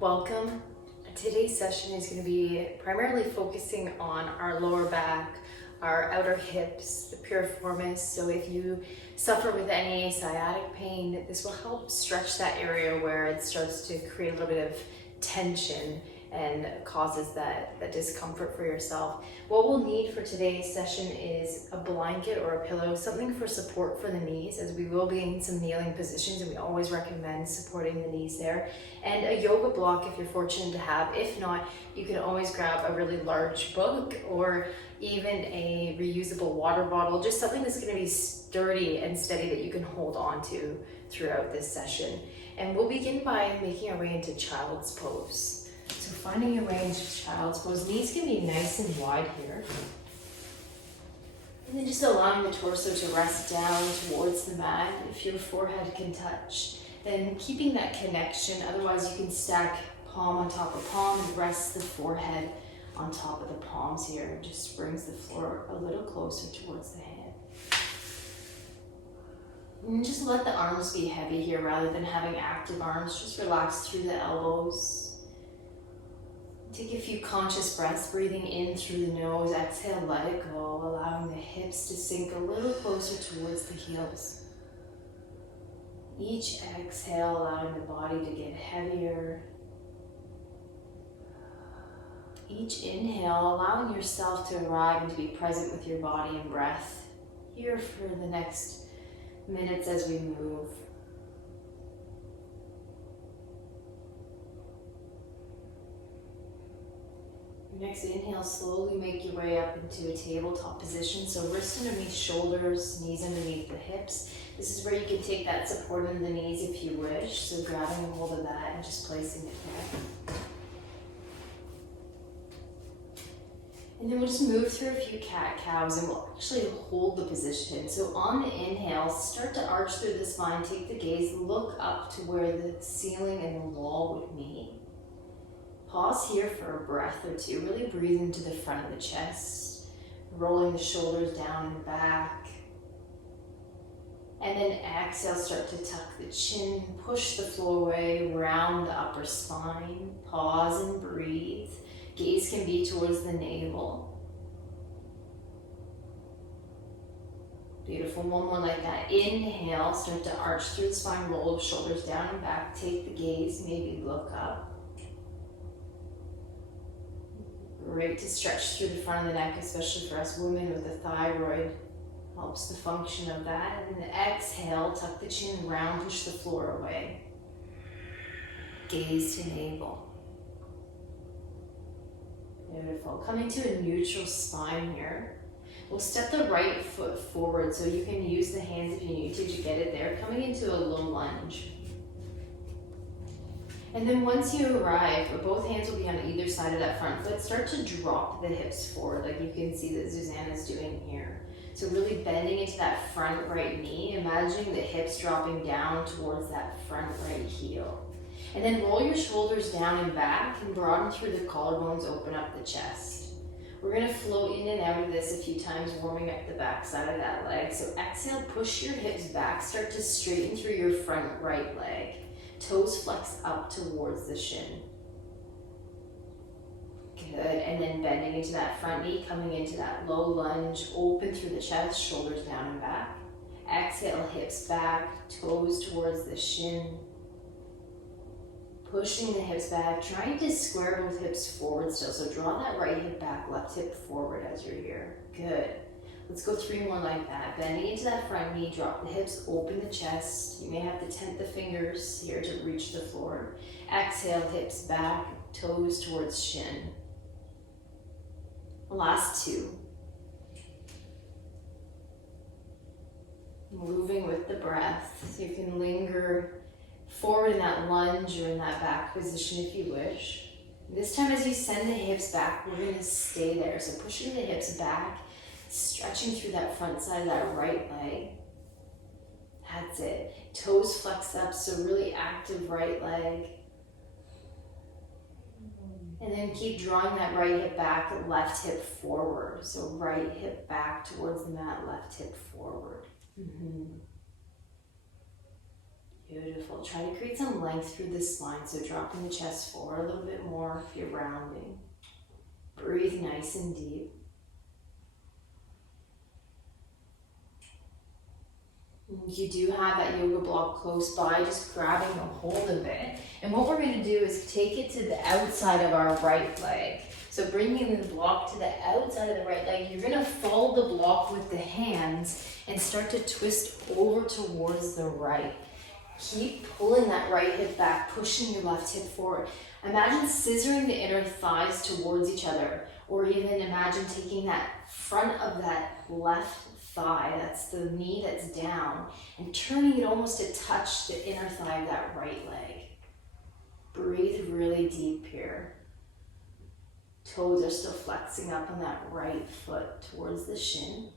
Welcome. Today's session is going to be primarily focusing on our lower back, our outer hips, the piriformis. So if you suffer with any sciatic pain, this will help stretch that area where it starts to create a little bit of tension and causes that discomfort for yourself. What we'll need for today's session is a blanket or a pillow, something for support for the knees, as we will be in some kneeling positions and we always recommend supporting the knees there. And a yoga block if you're fortunate to have. If not, you can always grab a really large book or even a reusable water bottle, just something that's going to be sturdy and steady that you can hold on to throughout this session. And we'll begin by making our way into child's pose. So finding your way into child's pose, knees can be nice and wide here. And then just allowing the torso to rest down towards the mat if your forehead can touch. Then keeping that connection, otherwise you can stack palm on top of palm and rest the forehead on top of the palms here. It just brings the floor a little closer towards the head. And just let the arms be heavy here rather than having active arms. Just relax through the elbows. Take a few conscious breaths, breathing in through the nose. Exhale, let it go, allowing the hips to sink a little closer towards the heels. Each exhale, allowing the body to get heavier. Each inhale, allowing yourself to arrive and to be present with your body and breath here for the next minutes as we move. Next inhale, slowly make your way up into a tabletop position. So wrists underneath shoulders, knees underneath the hips. This is where you can take that support in the knees if you wish. So grabbing a hold of that and just placing it there. And then we'll just move through a few cat-cows and we'll actually hold the position. So on the inhale, start to arch through the spine, take the gaze, look up to where the ceiling and the wall would meet. Pause here for a breath or two. Really breathe into the front of the chest, rolling the shoulders down and back. And then exhale, start to tuck the chin, push the floor away, round the upper spine. Pause and breathe. Gaze can be towards the navel. Beautiful, one more like that. Inhale, start to arch through the spine, roll the shoulders down and back. Take the gaze, maybe look up. Great to stretch through the front of the neck, especially for us women with the thyroid. Helps the function of that. And then exhale, tuck the chin round, push the floor away. Gaze to navel. Beautiful. Coming to a neutral spine here. We'll step the right foot forward, so you can use the hands if you need to get it there. Coming into a low lunge. And then once you arrive, both hands will be on either side of that front foot. Start to drop the hips forward, like you can see that Susanna's doing here. So really bending into that front right knee, imagining the hips dropping down towards that front right heel. And then roll your shoulders down and back and broaden through the collarbones, open up the chest. We're gonna float in and out of this a few times, warming up the back side of that leg. So exhale, push your hips back, start to straighten through your front right leg. Toes flex up towards the shin. Good, and then bending into that front knee, coming into that low lunge, open through the chest, shoulders down and back. Exhale, hips back, toes towards the shin. Pushing the hips back, trying to square both hips forward still. So draw that right hip back, left hip forward as you're here. Good. Let's go 3 more like that. Bending into that front knee, drop the hips, open the chest. You may have to tent the fingers here to reach the floor. Exhale, hips back, toes towards shin. Last 2. Moving with the breath. So you can linger forward in that lunge or in that back position if you wish. This time as you send the hips back, we're going to stay there. So pushing the hips back, stretching through that front side of that right leg. That's it. Toes flex up, so really active right leg. And then keep drawing that right hip back, left hip forward. So right hip back towards the mat, left hip forward. Beautiful. Try to create some length through the spine, so dropping the chest forward a little bit more if you're rounding. Breathe nice and deep. If you do have that yoga block close by, just grabbing a hold of it. And what we're going to do is take it to the outside of our right leg. So bringing the block to the outside of the right leg, you're going to follow the block with the hands and start to twist over towards the right. Keep pulling that right hip back, pushing your left hip forward. Imagine scissoring the inner thighs towards each other, or even imagine taking that front of that left thigh, that's the knee that's down, and turning it almost to touch the inner thigh of that right leg. Breathe really deep here. Toes are still flexing up on that right foot towards the shin.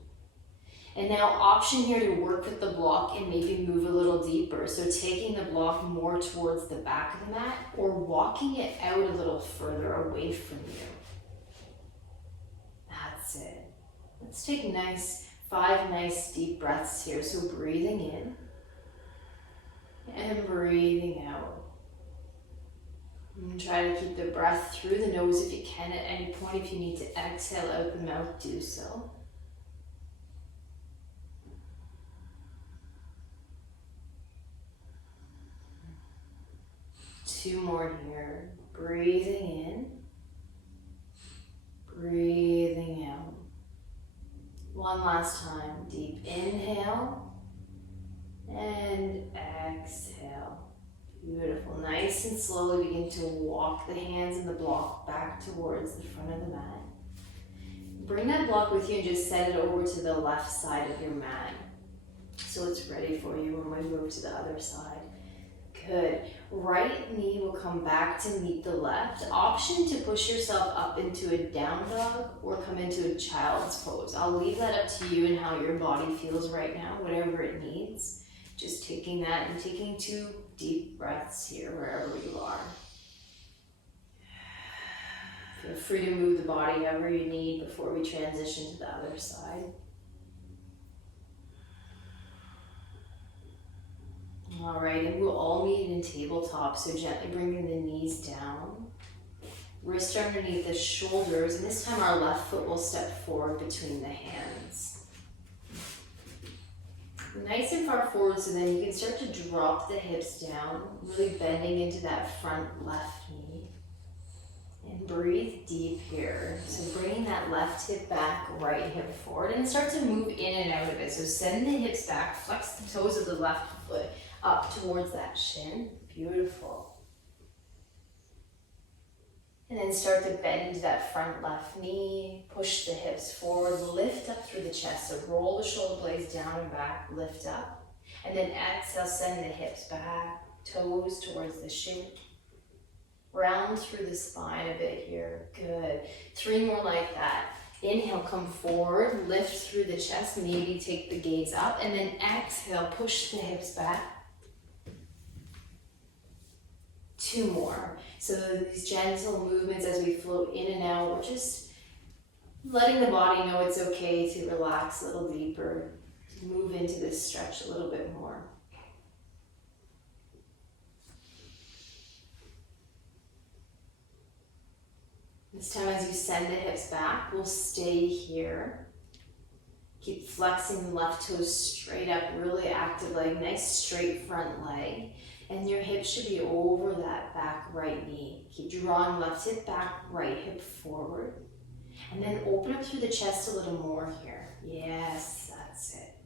And now option here to work with the block and maybe move a little deeper. So taking the block more towards the back of the mat or walking it out a little further away from you. That's it. Let's take 5 nice deep breaths here. So breathing in and breathing out. And try to keep the breath through the nose if you can at any point. If you need to exhale out the mouth, do so. Two more here. Breathing in, breathing out. One last time. Deep inhale and exhale. Beautiful. Nice and slowly begin to walk the hands and the block back towards the front of the mat. Bring that block with you and just set it over to the left side of your mat, so it's ready for you when we move to the other side. Good. Right knee will come back to meet the left. Option to push yourself up into a down dog or come into a child's pose. I'll leave that up to you and how your body feels right now, whatever it needs. Just taking that and taking 2 deep breaths here wherever you are. Feel free to move the body however you need before we transition to the other side. All right, and we'll all meet in tabletop, so gently bringing the knees down. Wrists are underneath the shoulders, and this time our left foot will step forward between the hands. Nice and far forward, so then you can start to drop the hips down, really bending into that front left knee. And breathe deep here. So bringing that left hip back, right hip forward, and start to move in and out of it. So send the hips back, flex the toes of the left foot up towards that shin. Beautiful. And then start to bend into that front left knee, push the hips forward, lift up through the chest. So roll the shoulder blades down and back, lift up. And then exhale, send the hips back, toes towards the shin. Round through the spine a bit here. Good. 3 more like that. Inhale, come forward, lift through the chest, maybe take the gaze up, and then exhale, push the hips back. 2 more. So these gentle movements as we float in and out, we're just letting the body know it's okay to relax a little deeper, to move into this stretch a little bit more. This time as you send the hips back, we'll stay here. Keep flexing the left toes straight up, really active leg, nice straight front leg. And your hips should be over that back right knee. Keep drawing left hip back, right hip forward. And then open up through the chest a little more here. Yes, that's it.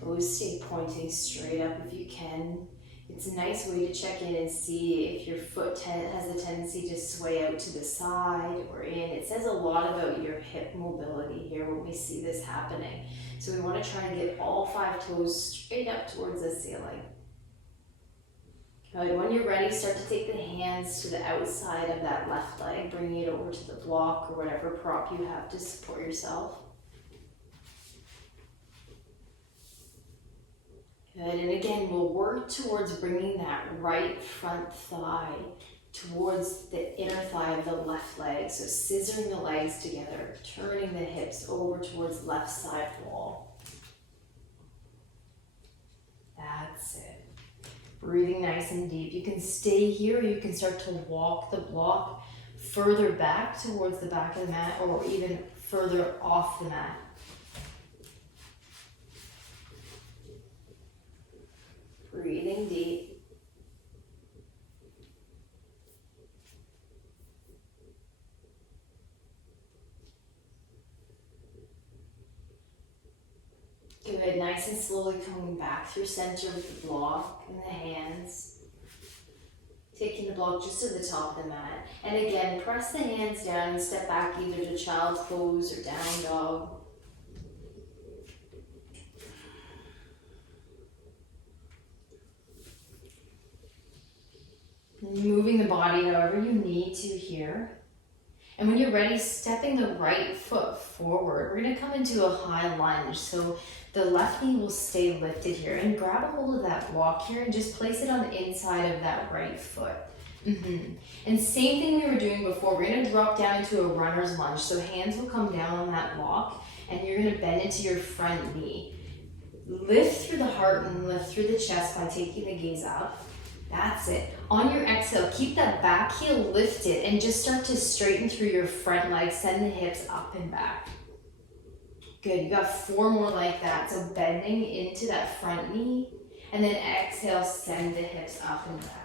Toes stay pointing straight up if you can. It's a nice way to check in and see if your foot has a tendency to sway out to the side or in. It says a lot about your hip mobility here when we see this happening. So we want to try and get all 5 toes straight up towards the ceiling. Good. When you're ready, start to take the hands to the outside of that left leg, bringing it over to the block or whatever prop you have to support yourself. Good, and again, we'll work towards bringing that right front thigh towards the inner thigh of the left leg. So scissoring the legs together, turning the hips over towards left side wall. That's it. Breathing nice and deep. You can stay here, or you can start to walk the block further back towards the back of the mat, or even further off the mat. Breathing deep. Good, nice and slowly coming back through center with the block and the hands. Taking the block just to the top of the mat. And again, press the hands down and step back either to child's pose or down dog. Moving the body however you need to here. And when you're ready, stepping the right foot forward. We're gonna come into a high lunge. So the left knee will stay lifted here, and grab a hold of that block here and just place it on the inside of that right foot. And same thing we were doing before, we're gonna drop down into a runner's lunge. So hands will come down on that block and you're gonna bend into your front knee. Lift through the heart and lift through the chest by taking the gaze up. That's it. On your exhale, keep that back heel lifted and just start to straighten through your front leg. Send the hips up and back. Good, you got 4 more like that. So bending into that front knee, and then exhale, send the hips up and back.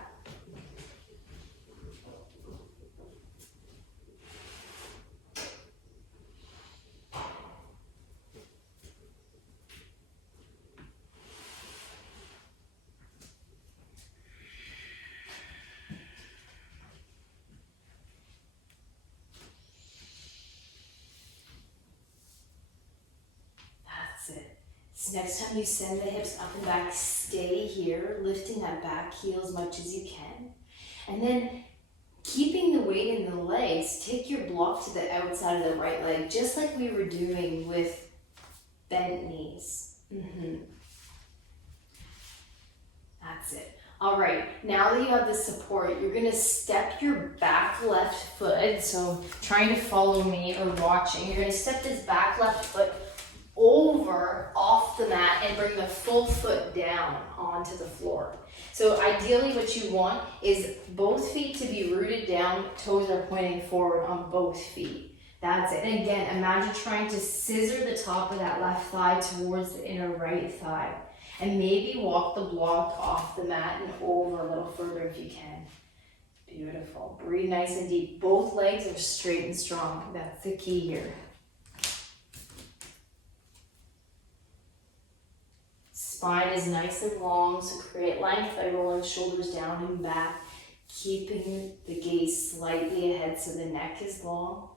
So next time you send the hips up and back, stay here, lifting that back heel as much as you can. And then keeping the weight in the legs, take your block to the outside of the right leg, just like we were doing with bent knees. That's it. All right, now that you have the support, you're gonna step your back left foot. So trying to follow me or watching, you're gonna step this back left foot over off the mat and bring the full foot down onto the floor. So ideally what you want is both feet to be rooted down, toes are pointing forward on both feet. That's it. And again, imagine trying to scissor the top of that left thigh towards the inner right thigh. And maybe walk the block off the mat and over a little further if you can. Beautiful. Breathe nice and deep. Both legs are straight and strong. That's the key here. Spine is nice and long, so create length by rolling shoulders down and back, keeping the gaze slightly ahead so the neck is long.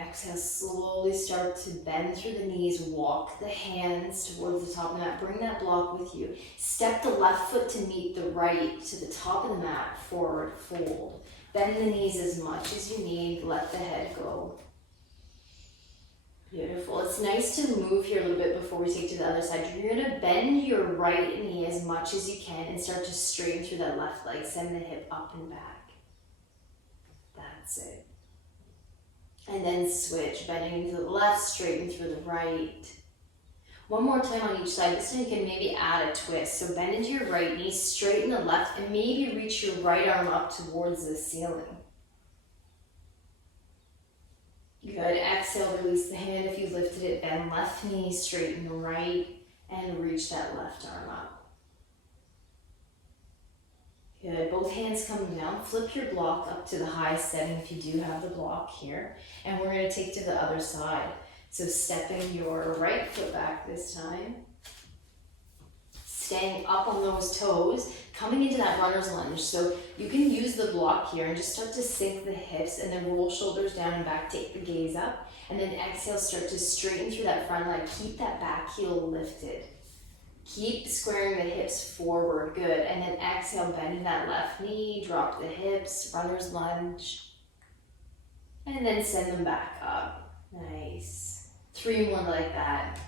Exhale, slowly start to bend through the knees, walk the hands towards the top of the mat, bring that block with you. Step the left foot to meet the right to the top of the mat, forward fold. Bend the knees as much as you need, let the head go. Beautiful. It's nice to move here a little bit before we take to the other side. You're gonna bend your right knee as much as you can and start to straighten through that left leg. Send the hip up and back. That's it. And then switch, bending into the left, straighten through the right. One more time on each side. This time you can maybe add a twist. So bend into your right knee, straighten the left, and maybe reach your right arm up towards the ceiling. Good. Exhale, release the hand if you lifted it. Bend left knee, straighten the right, and reach that left arm up. Good, both hands coming down. Flip your block up to the highest setting if you do have the block here. And we're gonna take to the other side. So stepping your right foot back this time. Staying up on those toes, coming into that runner's lunge. So you can use the block here and just start to sink the hips and then roll shoulders down and back, take the gaze up. And then exhale, start to straighten through that front leg. Keep that back heel lifted. Keep squaring the hips forward, good. And then exhale, bend that left knee, drop the hips, runner's lunge. And then send them back up. Nice. 3 more like that.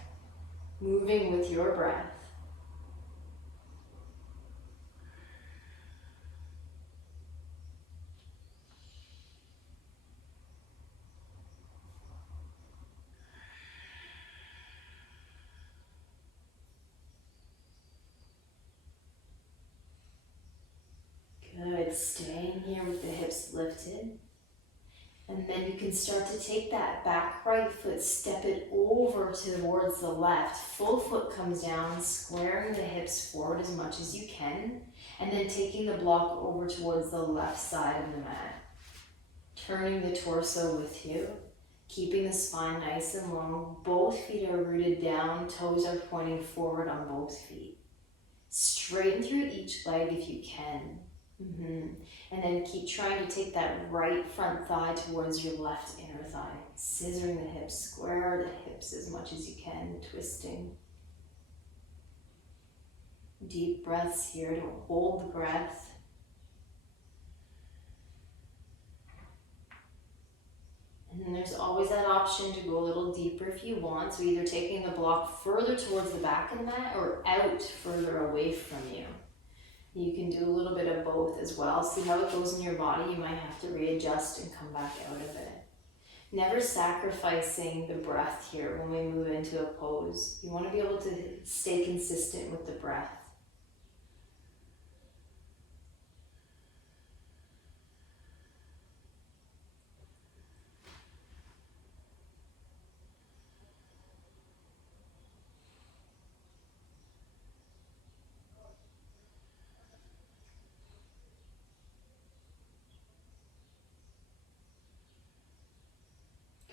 Moving with your breath. Good. Staying here with the hips lifted. And then you can start to take that back right foot, step it over towards the left. Full foot comes down, squaring the hips forward as much as you can. And then taking the block over towards the left side of the mat. Turning the torso with you. Keeping the spine nice and long. Both feet are rooted down, toes are pointing forward on both feet. Straighten through each leg if you can. And then keep trying to take that right front thigh towards your left inner thigh. Scissoring the hips, square the hips as much as you can, twisting. Deep breaths here. Don't hold the breath. And then there's always that option to go a little deeper if you want. So either taking the block further towards the back of the mat or out further away from you. You can do a little bit of both as well. See how it goes in your body. You might have to readjust and come back out of it. Never sacrificing the breath here when we move into a pose. You want to be able to stay consistent with the breath.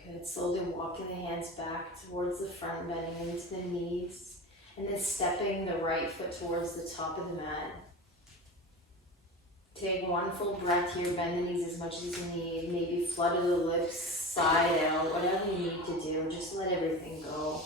Good. Slowly walking the hands back towards the front, bending into the knees, and then stepping the right foot towards the top of the mat. Take one full breath here, bend the knees as much as you need, maybe flutter the lips side out, whatever you need to do, just let everything go.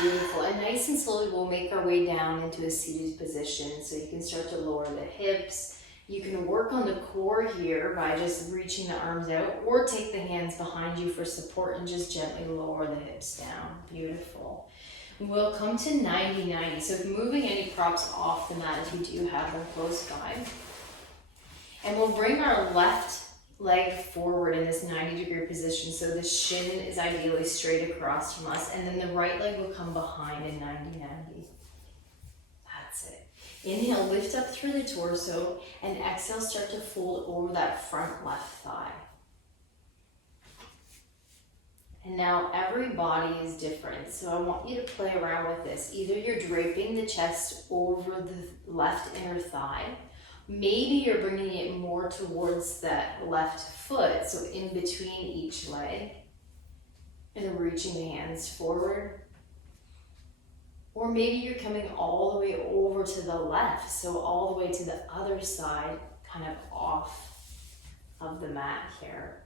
Beautiful. And nice and slowly we'll make our way down into a seated position, so you can start to lower the hips. You can work on the core here by just reaching the arms out, or take the hands behind you for support and just gently lower the hips down. Beautiful. We'll come to 90-90. So if moving any props off the mat, if you do have them close by. And we'll bring our left leg forward in this 90-degree position. So the shin is ideally straight across from us. And then the right leg will come behind in 90-90. That's it. Inhale, lift up through the torso, and exhale, start to fold over that front left thigh. And now every body is different, so I want you to play around with this. Either you're draping the chest over the left inner thigh, maybe you're bringing it more towards that left foot, so in between each leg, and reaching the hands forward. Or maybe you're coming all the way over to the left, so all the way to the other side, kind of off of the mat here.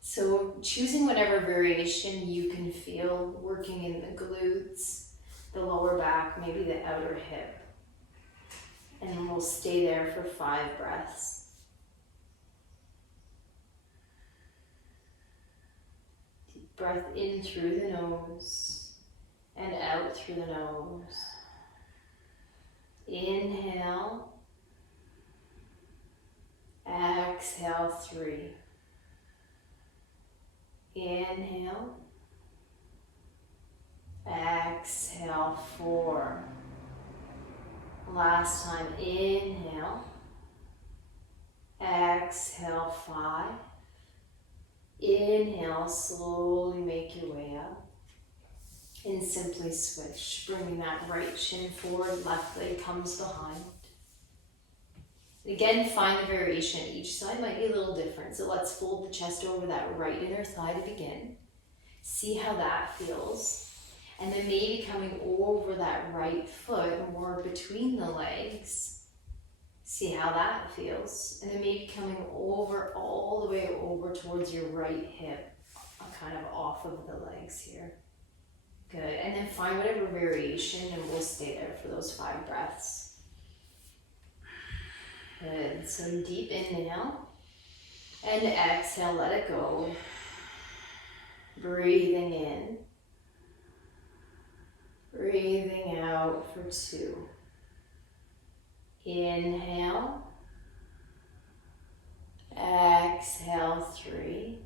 So choosing whatever variation you can feel, working in the glutes, the lower back, maybe the outer hip. And we'll stay there for 5 breaths. Deep breath in through the nose. And out through the nose. Inhale. Exhale, 3. Inhale. Exhale, 4. Last time, inhale. Exhale, 5. Inhale, slowly make your way up. And simply switch, bringing that right shin forward, left leg comes behind. Again, find the variation. Each side might be a little different, so let's fold the chest over that right inner thigh to begin. See how that feels. And then maybe coming over that right foot, more between the legs. See how that feels. And then maybe coming over, all the way over towards your right hip, kind of off of the legs here. Good, and then find whatever variation and we'll stay there for those 5 breaths. Good, so deep inhale. And exhale, let it go. Breathing in. Breathing out for 2. Inhale. Exhale, 3.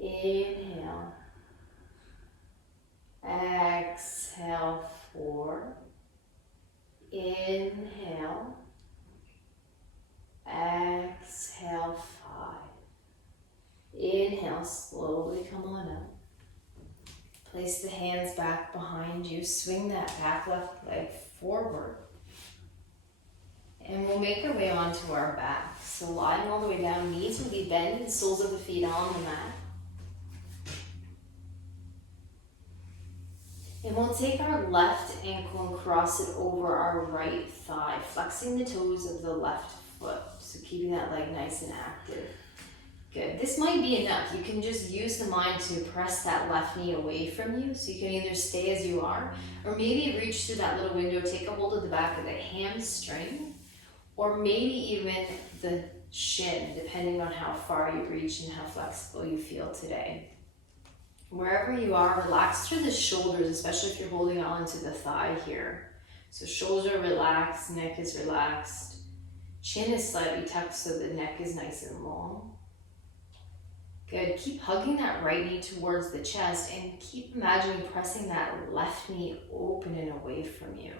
Inhale. Exhale, 4. Inhale. Exhale, 5. Inhale, slowly come on up. Place the hands back behind you. Swing that back left leg forward. And we'll make our way onto our back. So lying all the way down, knees will be bent, the soles of the feet on the mat. And we'll take our left ankle and cross it over our right thigh, flexing the toes of the left foot. So keeping that leg nice and active. Good. This might be enough. You can just use the mind to press that left knee away from you. So you can either stay as you are, or maybe reach through that little window, take a hold of the back of the hamstring, or maybe even the shin, depending on how far you reach and how flexible you feel today. Wherever you are, relax through the shoulders, especially if you're holding on to the thigh here. So shoulders are relaxed, neck is relaxed. Chin is slightly tucked so the neck is nice and long. Good. Keep hugging that right knee towards the chest and keep imagining pressing that left knee open and away from you.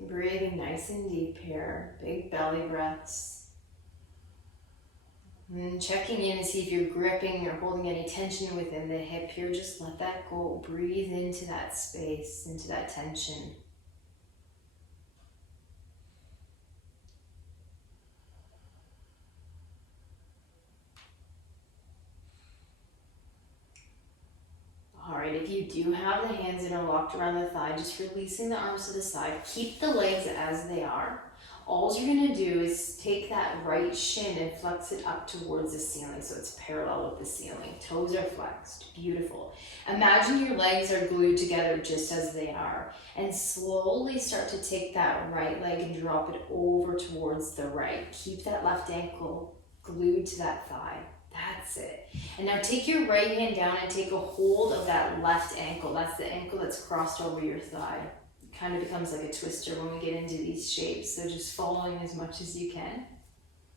Breathing nice and deep here. Big belly breaths. And checking in to see if you're gripping or holding any tension within the hip here. Just let that go. Breathe into that space, into that tension. Alright, if you do have the hands interlocked around the thigh, just releasing the arms to the side. Keep the legs as they are. All you're going to do is take that right shin and flex it up towards the ceiling so it's parallel with the ceiling. Toes are flexed. Beautiful. Imagine your legs are glued together just as they are. And slowly start to take that right leg and drop it over towards the right. Keep that left ankle glued to that thigh. That's it. And now take your right hand down and take a hold of that left ankle. That's the ankle that's crossed over your thigh. It kind of becomes like a twister when we get into these shapes. So just following as much as you can.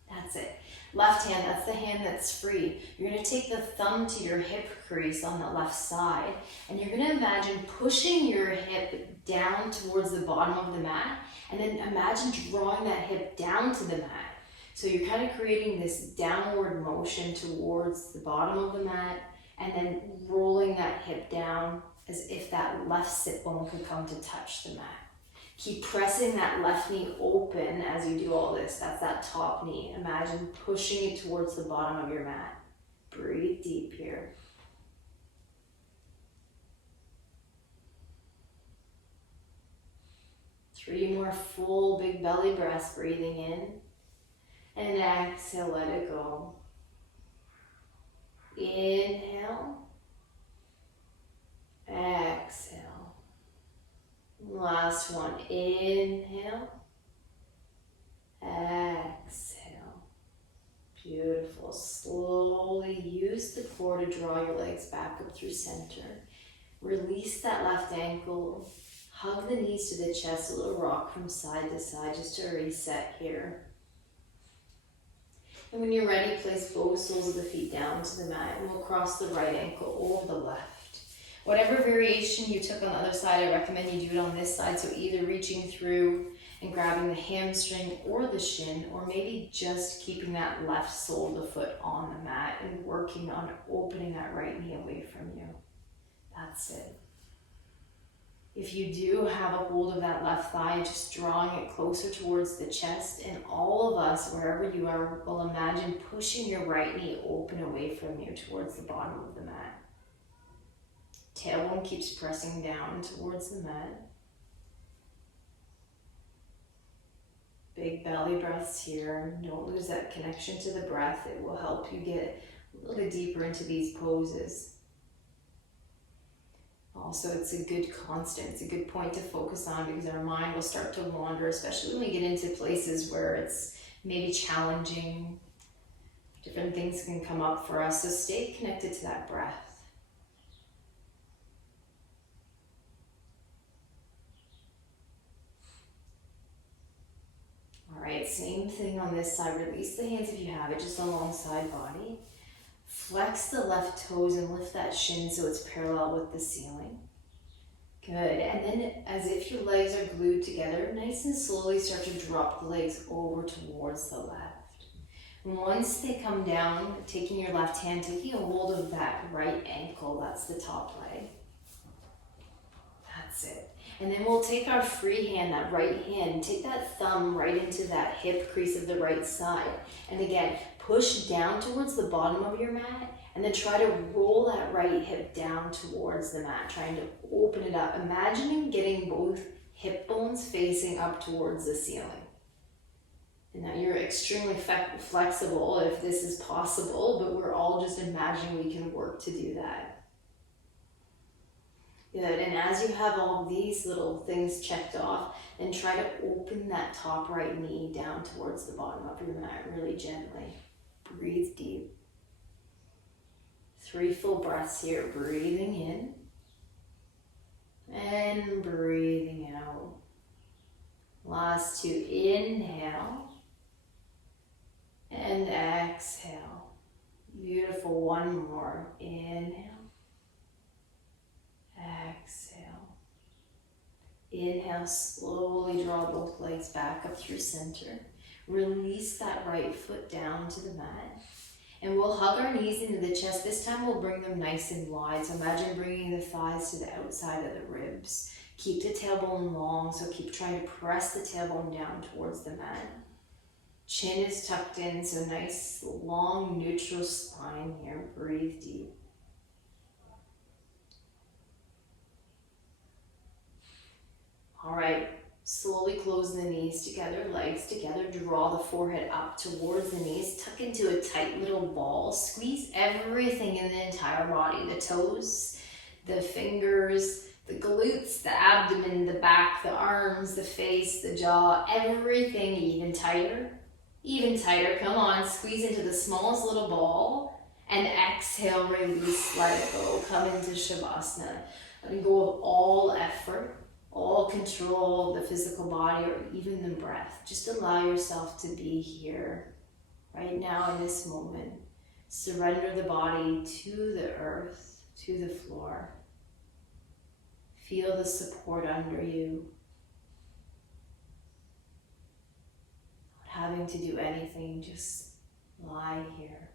That's it. Left hand, that's the hand that's free. You're going to take the thumb to your hip crease on the left side. And you're going to imagine pushing your hip down towards the bottom of the mat. And then imagine drawing that hip down to the mat. So you're kind of creating this downward motion towards the bottom of the mat and then rolling that hip down as if that left sit bone could come to touch the mat. Keep pressing that left knee open as you do all this. That's that top knee. Imagine pushing it towards the bottom of your mat. Breathe deep here. Three more full big belly breaths, breathing in. And exhale, let it go. Inhale. Exhale. Last one. Inhale. Exhale. Beautiful. Slowly use the core to draw your legs back up through center. Release that left ankle. Hug the knees to the chest. A little rock from side to side just to reset here. And when you're ready, place both soles of the feet down to the mat and we'll cross the right ankle over the left. Whatever variation you took on the other side, I recommend you do it on this side. So either reaching through and grabbing the hamstring or the shin, or maybe just keeping that left sole of the foot on the mat and working on opening that right knee away from you. That's it. If you do have a hold of that left thigh, just drawing it closer towards the chest, and all of us, wherever you are, will imagine pushing your right knee open away from you towards the bottom of the mat. Tailbone keeps pressing down towards the mat. Big belly breaths here. Don't lose that connection to the breath. It will help you get a little bit deeper into these poses. So it's a good constant, it's a good point to focus on, because our mind will start to wander, especially when we get into places where it's maybe challenging. Different things can come up for us, so stay connected to that breath. All right, same thing on this side. Release the hands if you have it, just alongside body. Flex the left toes and lift that shin so it's parallel with the ceiling. Good, and then as if your legs are glued together, nice and slowly start to drop the legs over towards the left. And once they come down, taking your left hand, taking a hold of that right ankle, that's the top leg. That's it. And then we'll take our free hand, that right hand, take that thumb right into that hip crease of the right side. And again, push down towards the bottom of your mat, and then try to roll that right hip down towards the mat, trying to open it up. Imagining getting both hip bones facing up towards the ceiling. And now you're extremely flexible if this is possible, but we're all just imagining we can work to do that. Good, and as you have all these little things checked off, then try to open that top right knee down towards the bottom of your mat really gently. Breathe deep. 3 full breaths here, breathing in and breathing out. Last 2, inhale and exhale. Beautiful, 1 more, inhale. Exhale. Inhale, slowly draw both legs back up through center. Release that right foot down to the mat. And we'll hug our knees into the chest. This time we'll bring them nice and wide. So imagine bringing the thighs to the outside of the ribs. Keep the tailbone long, so keep trying to press the tailbone down towards the mat. Chin is tucked in, so nice, long, neutral spine here. Breathe deep. All right, slowly close the knees together, legs together, draw the forehead up towards the knees, tuck into a tight little ball, squeeze everything in the entire body, the toes, the fingers, the glutes, the abdomen, the back, the arms, the face, the jaw, everything even tighter, come on, squeeze into the smallest little ball, and exhale, release, let it go, come into Shavasana, letting go of all effort, all control of the physical body or even the breath. Just allow yourself to be here, right now in this moment. Surrender the body to the earth, to the floor. Feel the support under you. Not having to do anything, just lie here.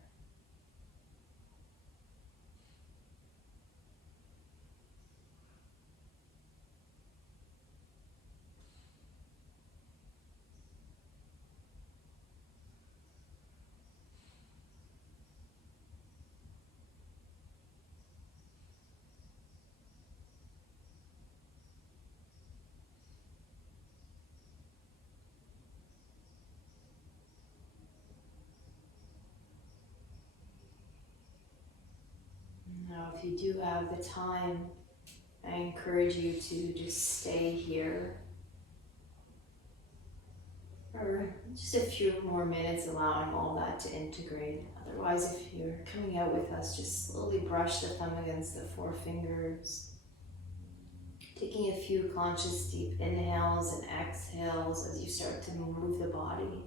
Now, if you do have the time, I encourage you to just stay here for just a few more minutes, allowing all that to integrate. Otherwise, if you're coming out with us, just slowly brush the thumb against the 4 fingers. Taking a few conscious deep inhales and exhales as you start to move the body.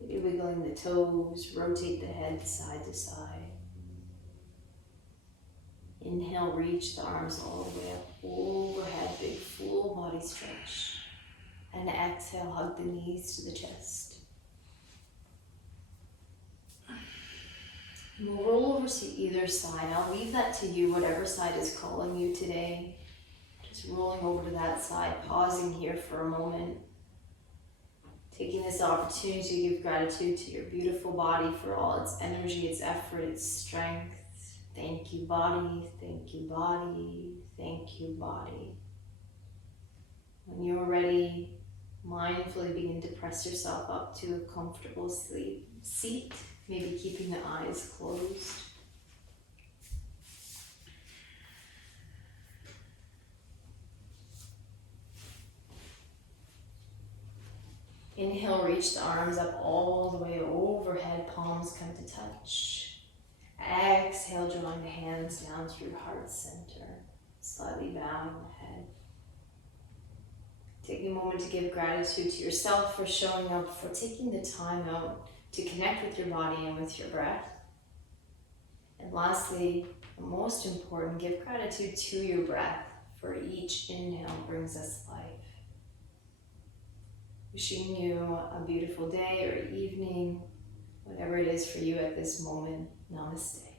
Maybe wiggling the toes, rotate the head side to side. Inhale, reach the arms all the way up overhead, big full body stretch. And exhale, hug the knees to the chest. And we'll roll over to either side. I'll leave that to you, whatever side is calling you today. Just rolling over to that side, pausing here for a moment. Taking this opportunity to give gratitude to your beautiful body for all its energy, its effort, its strength. Thank you, body. Thank you, body. Thank you, body. When you're ready, mindfully begin to press yourself up to a comfortable seat, maybe keeping the eyes closed. reach the arms up all the way overhead, palms come to touch. Exhale, drawing the hands down through heart center, slightly bowing the head. Taking a moment to give gratitude to yourself for showing up, for taking the time out to connect with your body and with your breath. And lastly, most important, give gratitude to your breath, for each inhale brings us life. Wishing you a beautiful day or evening, whatever it is for you at this moment. Namaste.